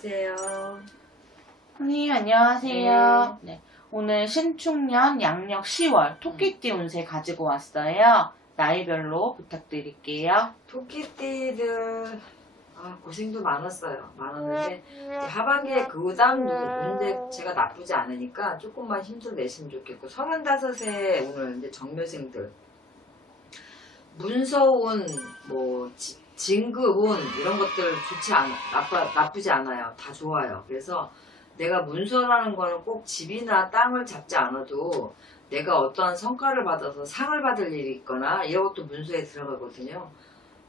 안녕하세요. 선생님 안녕하세요. 네. 오늘 신축년 양력 10월 토끼띠 운세 가지고 왔어요. 나이별로 부탁드릴게요. 토끼띠들 고생도 많았는데 하반기에 그 다음 운세가 나쁘지 않으니까 조금만 힘좀 내시면 좋겠고 35세 오늘 이제 정묘생들 문서운 뭐 진급운 이런 것들 나쁘지 않아요. 다 좋아요. 그래서 내가 문서라는 거는 꼭 집이나 땅을 잡지 않아도 내가 어떠한 성과를 받아서 상을 받을 일이 있거나 이런 것도 문서에 들어가거든요.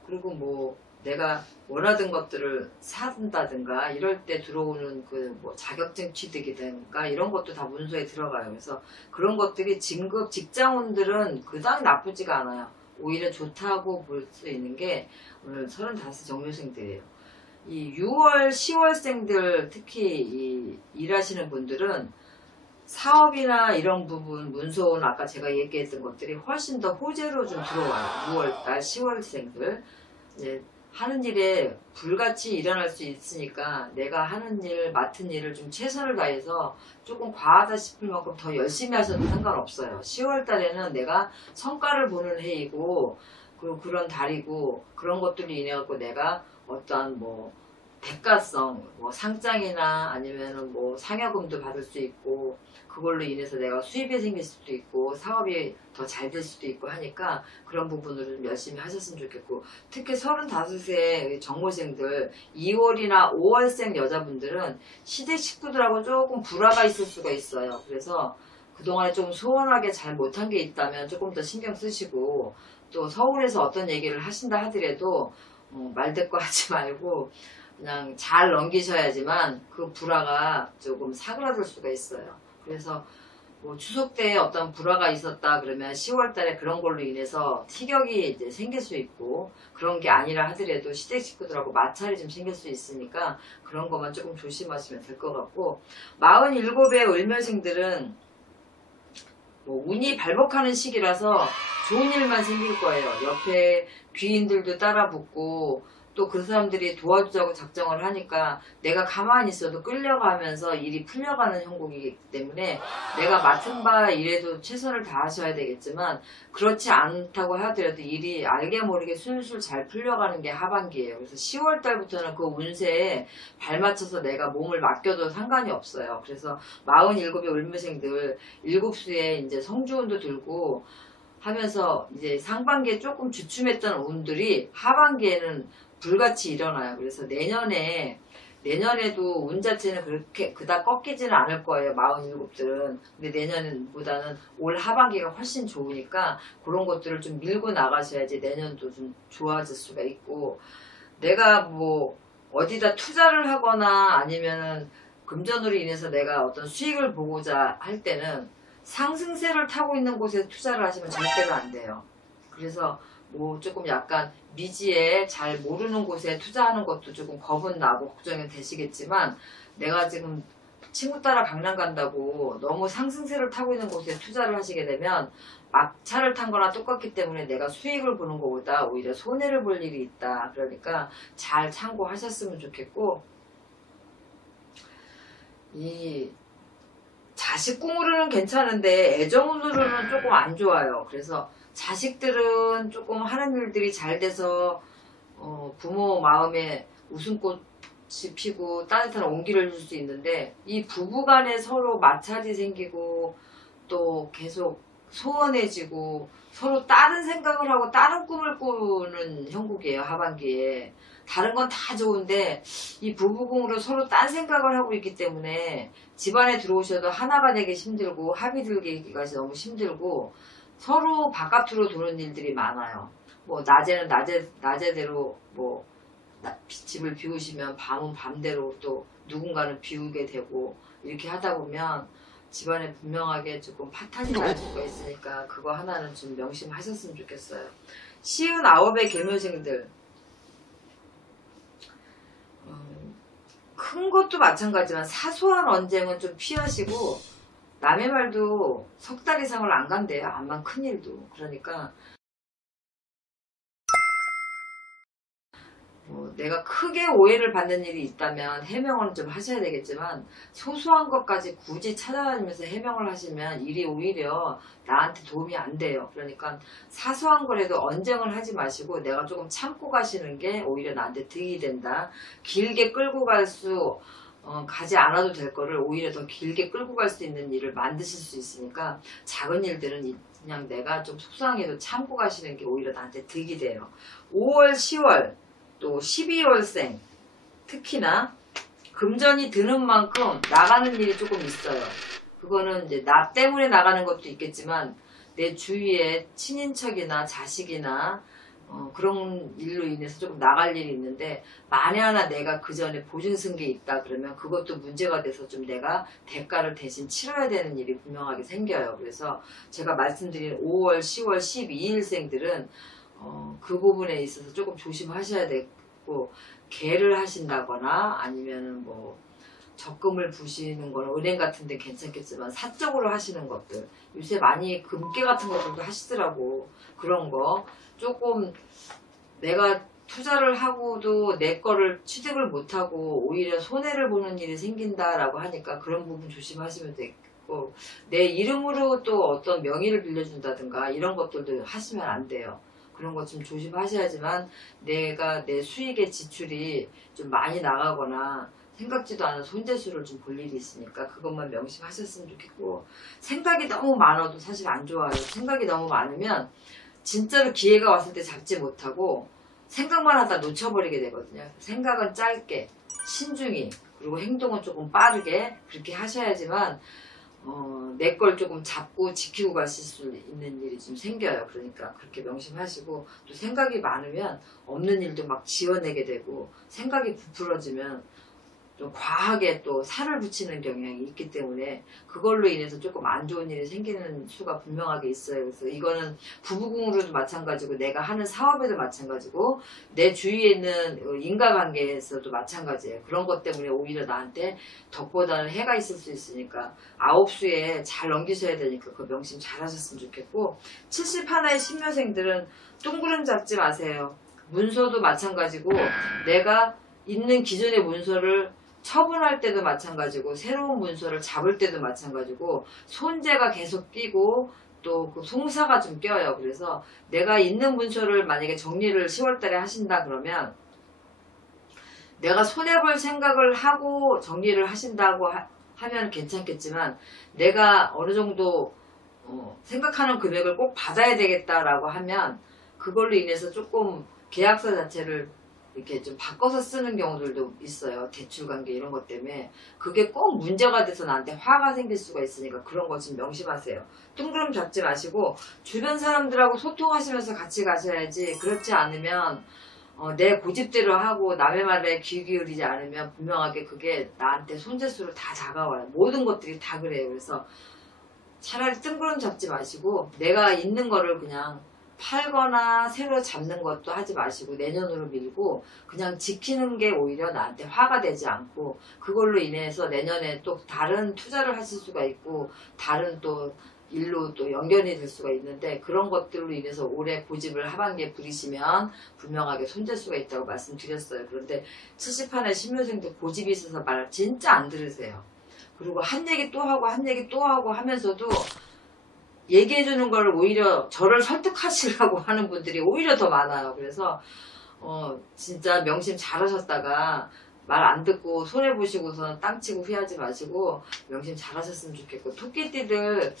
그리고 뭐 내가 원하던 것들을 사든다든가 이럴 때 들어오는 그 뭐 자격증 취득이든가 이런 것도 다 문서에 들어가요. 그래서 그런 것들이 진급 직장운들은 그다지 나쁘지가 않아요. 오히려 좋다고 볼 수 있는 게 오늘 35 정묘생들이에요. 이 6월, 10월생들 특히 이 일하시는 분들은 사업이나 이런 부분, 문서원 아까 제가 얘기했던 것들이 훨씬 더 호재로 좀 들어와요. 6월달, 10월생들 하는 일에 불같이 일어날 수 있으니까 내가 하는 일, 맡은 일을 좀 최선을 다해서 조금 과하다 싶을 만큼 더 열심히 하셔도 상관없어요. 10월달에는 내가 성과를 보는 해이고 그리고 그런 달이고 그런 것들로 인해 갖고 내가 어떠한 뭐 대가성, 뭐 상장이나 아니면은 뭐 상여금도 받을 수 있고 그걸로 인해서 내가 수입이 생길 수도 있고 사업이 더 잘 될 수도 있고 하니까 그런 부분으로 좀 열심히 하셨으면 좋겠고 특히 35세 정모생들 2월이나 5월생 여자분들은 시댁 식구들하고 조금 불화가 있을 수가 있어요. 그래서 그동안에 좀 소원하게 잘 못한 게 있다면 조금 더 신경 쓰시고 또 서울에서 어떤 얘기를 하신다 하더라도 말대꾸하지 말고 그냥 잘 넘기셔야지만 그 불화가 조금 사그라들 수가 있어요. 그래서 뭐 추석 때 어떤 불화가 있었다 그러면 10월 달에 그런 걸로 인해서 티격이 이제 생길 수 있고 그런 게 아니라 하더라도 시댁 식구들하고 마찰이 좀 생길 수 있으니까 그런 것만 조금 조심하시면 될 것 같고 47의 을묘생들은 뭐 운이 발복하는 시기라서 좋은 일만 생길 거예요. 옆에 귀인들도 따라 붙고 또 그 사람들이 도와주자고 작정을 하니까 내가 가만히 있어도 끌려가면서 일이 풀려가는 형국이기 때문에 내가 맡은 바 일에도 최선을 다하셔야 되겠지만 그렇지 않다고 하더라도 일이 알게 모르게 술술 잘 풀려가는 게 하반기예요. 그래서 10월 달부터는 그 운세에 발맞춰서 내가 몸을 맡겨도 상관이 없어요. 그래서 47의 을묘생들 7수에 이제 성주운도 들고 하면서 이제 상반기에 조금 주춤했던 운들이 하반기에는 불같이 일어나요. 그래서 내년에도 운 자체는 그렇게 그닥 꺾이지는 않을 거예요. 47들은. 근데 내년보다는 올 하반기가 훨씬 좋으니까 그런 것들을 좀 밀고 나가셔야지 내년도 좀 좋아질 수가 있고 내가 뭐 어디다 투자를 하거나 아니면은 금전으로 인해서 내가 어떤 수익을 보고자 할 때는 상승세를 타고 있는 곳에 투자를 하시면 절대로 안 돼요. 그래서 뭐 조금 약간 미지에 잘 모르는 곳에 투자하는 것도 조금 겁은 나고 걱정이 되시겠지만 내가 지금 친구 따라 강남 간다고 너무 상승세를 타고 있는 곳에 투자를 하시게 되면 막차를 탄 거나 똑같기 때문에 내가 수익을 보는 것보다 오히려 손해를 볼 일이 있다. 그러니까 잘 참고하셨으면 좋겠고 이 자식 꿈으로는 괜찮은데 애정운으로는 조금 안 좋아요. 그래서 자식들은 조금 하는 일들이 잘 돼서 부모 마음에 웃음꽃이 피고 따뜻한 온기를 줄 수 있는데 이 부부간에 서로 마찰이 생기고 또 계속 소원해지고 서로 다른 생각을 하고 다른 꿈을 꾸는 형국이에요. 하반기에 다른 건 다 좋은데 이 부부궁으로 서로 딴 생각을 하고 있기 때문에 집안에 들어오셔도 하나가 되기 힘들고 합의 들기가 너무 힘들고 서로 바깥으로 도는 일들이 많아요. 뭐 낮에는 낮에대로 뭐 집을 비우시면 밤은 밤대로 또 누군가는 비우게 되고 이렇게 하다 보면 집안에 분명하게 조금 파탄이 날 수가 있으니까 그거 하나는 좀 명심하셨으면 좋겠어요. 59의 계묘생들 큰 것도 마찬가지지만 사소한 언쟁은 좀 피하시고 남의 말도 석 달 이상을 안 간대요. 암만 큰일도. 그러니까 내가 크게 오해를 받는 일이 있다면 해명은 좀 하셔야 되겠지만 소소한 것까지 굳이 찾아다니면서 해명을 하시면 일이 오히려 나한테 도움이 안 돼요. 그러니까 사소한 거라도 언쟁을 하지 마시고 내가 조금 참고 가시는 게 오히려 나한테 득이 된다. 길게 끌고 가지 않아도 될 거를 오히려 더 길게 끌고 갈 수 있는 일을 만드실 수 있으니까 작은 일들은 그냥 내가 좀 속상해도 참고 가시는 게 오히려 나한테 득이 돼요. 5월, 10월 또 12월생 특히나 금전이 드는 만큼 나가는 일이 조금 있어요. 그거는 이제 나 때문에 나가는 것도 있겠지만 내 주위에 친인척이나 자식이나 그런 일로 인해서 조금 나갈 일이 있는데 만에 하나 내가 그 전에 보증 쓴 게 있다 그러면 그것도 문제가 돼서 좀 내가 대가를 대신 치러야 되는 일이 분명하게 생겨요. 그래서 제가 말씀드린 5월, 10월, 12일생들은 그 부분에 있어서 조금 조심하셔야 되고 개를 하신다거나 아니면은 뭐 적금을 부시는 거나 은행 같은 데 괜찮겠지만 사적으로 하시는 것들 요새 많이 금괴 같은 것들도 하시더라고. 그런 거 조금 내가 투자를 하고도 내 거를 취득을 못하고 오히려 손해를 보는 일이 생긴다라고 하니까 그런 부분 조심하시면 되겠고 내 이름으로 또 어떤 명의를 빌려준다든가 이런 것들도 하시면 안 돼요. 그런 것 좀 조심하셔야지만 내가 내 수익의 지출이 좀 많이 나가거나 생각지도 않은 손재수를 좀 볼 일이 있으니까 그것만 명심하셨으면 좋겠고 생각이 너무 많아도 사실 안 좋아요. 생각이 너무 많으면 진짜로 기회가 왔을 때 잡지 못하고 생각만 하다 놓쳐버리게 되거든요. 생각은 짧게 신중히 그리고 행동은 조금 빠르게 그렇게 하셔야지만 내 걸 조금 잡고 지키고 가실 수 있는 일이 좀 생겨요. 그러니까 그렇게 명심하시고 또 생각이 많으면 없는 일도 막 지어내게 되고 생각이 부풀어지면 좀 과하게 또 살을 붙이는 경향이 있기 때문에 그걸로 인해서 조금 안 좋은 일이 생기는 수가 분명하게 있어요. 그래서 이거는 부부궁으로도 마찬가지고 내가 하는 사업에도 마찬가지고 내 주위에 있는 인과관계에서도 마찬가지예요. 그런 것 때문에 오히려 나한테 덕보다는 해가 있을 수 있으니까 9수에 잘 넘기셔야 되니까 그 명심 잘 하셨으면 좋겠고 71의 신묘생들은 뚱구름 잡지 마세요. 문서도 마찬가지고 내가 있는 기존의 문서를 처분할 때도 마찬가지고 새로운 문서를 잡을 때도 마찬가지고 손재가 계속 끼고 또 그 송사가 좀 껴요. 그래서 내가 있는 문서를 만약에 정리를 10월달에 하신다 그러면 내가 손해볼 생각을 하고 정리를 하신다고 하면 괜찮겠지만 내가 어느 정도 생각하는 금액을 꼭 받아야 되겠다라고 하면 그걸로 인해서 조금 계약서 자체를 이렇게 좀 바꿔서 쓰는 경우들도 있어요. 대출관계 이런 것 때문에 그게 꼭 문제가 돼서 나한테 화가 생길 수가 있으니까 그런 거 좀 명심하세요. 뚱그름 잡지 마시고 주변 사람들하고 소통하시면서 같이 가셔야지 그렇지 않으면 내 고집대로 하고 남의 말에 귀 기울이지 않으면 분명하게 그게 나한테 손재수로 다 다가와요. 모든 것들이 다 그래요. 그래서 차라리 뜬구름 잡지 마시고 내가 있는 거를 그냥 팔거나 새로 잡는 것도 하지 마시고 내년으로 밀고 그냥 지키는 게 오히려 나한테 화가 되지 않고 그걸로 인해서 내년에 또 다른 투자를 하실 수가 있고 다른 또 일로 또 연결이 될 수가 있는데 그런 것들로 인해서 올해 고집을 하반기에 부리시면 분명하게 손댈 수가 있다고 말씀드렸어요. 그런데 70한의 신묘생들 고집이 있어서 말 진짜 안 들으세요. 그리고 한 얘기 또 하고 한 얘기 또 하고 하면서도 얘기해주는 걸 오히려 저를 설득하시려고 하는 분들이 오히려 더 많아요. 그래서 진짜 명심 잘하셨다가 말 안 듣고 손해보시고서는 땅치고 후회하지 마시고 명심 잘하셨으면 좋겠고 토끼띠들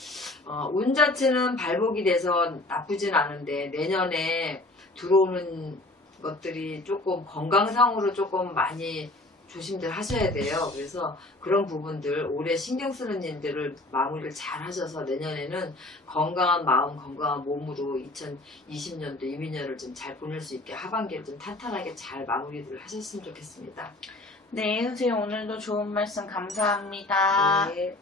운 자체는 발복이 돼서 나쁘진 않은데 내년에 들어오는 것들이 조금 건강상으로 조금 많이 조심들 하셔야 돼요. 그래서 그런 부분들 올해 신경 쓰는 일들을 마무리를 잘 하셔서 내년에는 건강한 마음 건강한 몸으로 2020년도 이민년을 좀 잘 보낼 수 있게 하반기를 좀 탄탄하게 잘 마무리를 하셨으면 좋겠습니다. 네, 선생님 오늘도 좋은 말씀 감사합니다. 네.